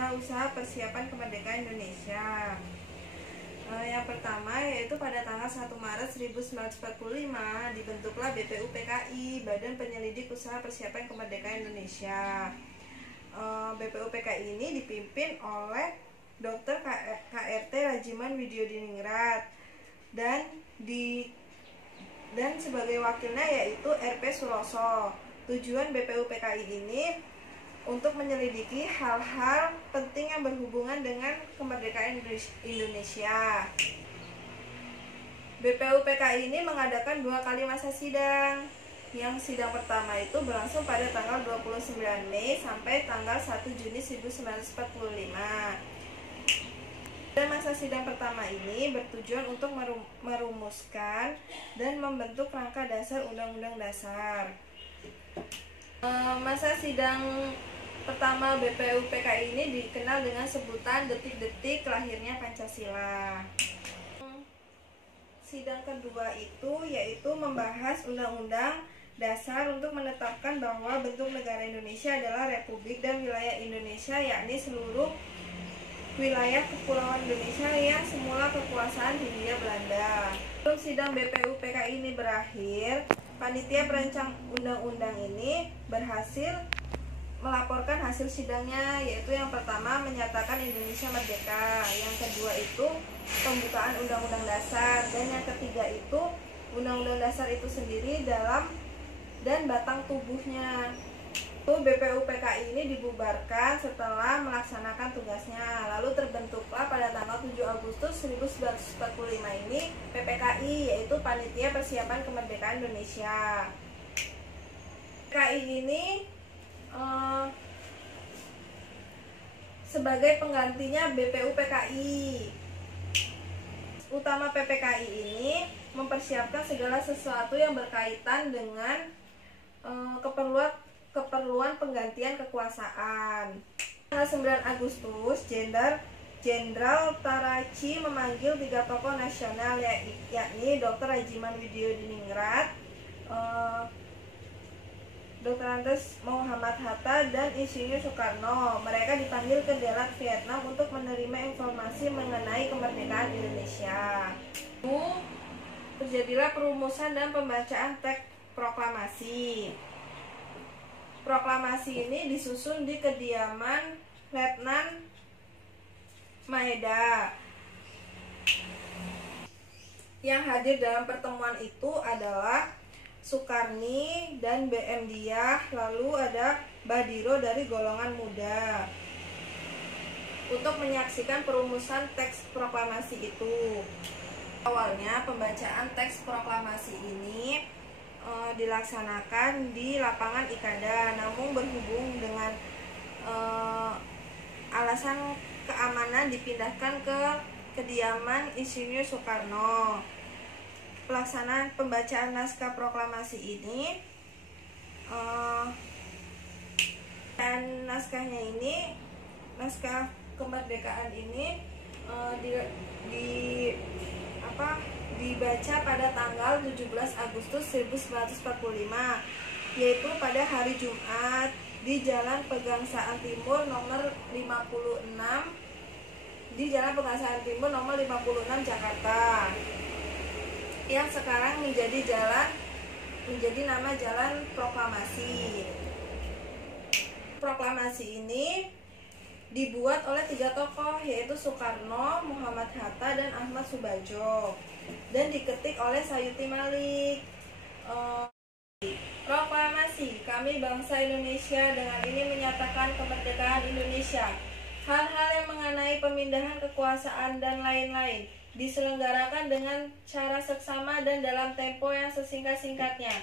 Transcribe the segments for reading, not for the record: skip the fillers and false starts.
usaha-usaha persiapan kemerdekaan Indonesia. Yang pertama yaitu pada tanggal 1 Maret 1945 dibentuklah BPUPKI, Badan Penyelidik Usaha Persiapan Kemerdekaan Indonesia. BPUPKI ini dipimpin oleh Dr. KRT Rajiman Widyodiningrat dan sebagai wakilnya yaitu RP Suroso. Tujuan BPUPKI ini untuk menyelidiki hal-hal penting yang berhubungan dengan kemerdekaan Indonesia. BPUPKI ini mengadakan 2 kali masa sidang. Yang sidang pertama itu berlangsung pada tanggal 29 Mei sampai tanggal 1 Juni 1945. Dan masa sidang pertama ini bertujuan untuk merumuskan dan membentuk kerangka dasar Undang-Undang Dasar. Masa sidang pertama BPUPKI ini dikenal dengan sebutan detik-detik lahirnya Pancasila. Sidang kedua itu yaitu membahas Undang-Undang Dasar untuk menetapkan bahwa bentuk negara Indonesia adalah Republik dan wilayah Indonesia, yakni seluruh wilayah kepulauan Indonesia yang semula kekuasaan Hindia Belanda. Sebelum sidang BPUPKI ini berakhir, panitia perancang undang-undang ini berhasil melaporkan hasil sidangnya, yaitu yang pertama menyatakan Indonesia merdeka, yang kedua itu pembukaan Undang-Undang Dasar, dan yang ketiga itu Undang-Undang Dasar itu sendiri dalam dan batang tubuhnya. BPUPKI ini dibubarkan setelah melaksanakan tugasnya, lalu terbentuklah pada tanggal 7 Agustus 1945 ini PPKI, yaitu Panitia Persiapan Kemerdekaan Indonesia. PPKI ini sebagai penggantinya BPUPKI. Utama PPKI ini mempersiapkan segala sesuatu yang berkaitan dengan keperluan penggantian kekuasaan. Tanggal 9 Agustus, Jenderal Taraci memanggil 3 tokoh nasional, yakni Dr. Rajiman Widyodiningrat, Dr. Andes Muhammad Hatta, dan Insinyur Soekarno. Mereka dipanggil ke Dalat, Vietnam untuk menerima informasi mengenai kemerdekaan Indonesia. Terjadilah perumusan dan pembacaan teks proklamasi. Proklamasi ini disusun di kediaman Letnan Maeda. Yang hadir dalam pertemuan itu adalah Sukarni dan BM Diah, lalu ada Badiro dari golongan muda, untuk menyaksikan perumusan teks proklamasi itu. Awalnya pembacaan teks proklamasi ini dilaksanakan di lapangan Ikada, namun berhubung dengan alasan keamanan dipindahkan ke kediaman Insinyur Soekarno. Pelaksanaan pembacaan naskah proklamasi ini dan naskah kemerdekaan ini dibaca pada tanggal 17 Agustus 1945, yaitu pada hari Jumat di Jalan Pegangsaan Timur nomor 56 Jakarta, yang sekarang menjadi nama Jalan Proklamasi. Proklamasi ini dibuat oleh 3 tokoh, yaitu Soekarno, Muhammad Hatta, dan Ahmad Subadjo, dan diketik oleh Sayuti Malik. Proklamasi, kami bangsa Indonesia dengan ini menyatakan kemerdekaan Indonesia. Hal-hal yang mengenai pemindahan kekuasaan dan lain-lain diselenggarakan dengan cara seksama dan dalam tempo yang sesingkat-singkatnya.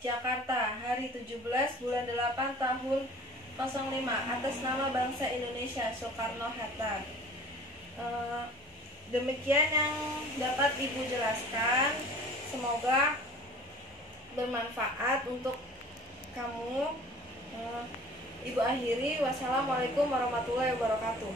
Jakarta, hari 17 bulan 8 tahun 05, atas nama bangsa Indonesia, Soekarno-Hatta. Demikian yang dapat Ibu jelaskan. Semoga bermanfaat untuk kamu. Ibu akhiri, wassalamualaikum warahmatullahi wabarakatuh.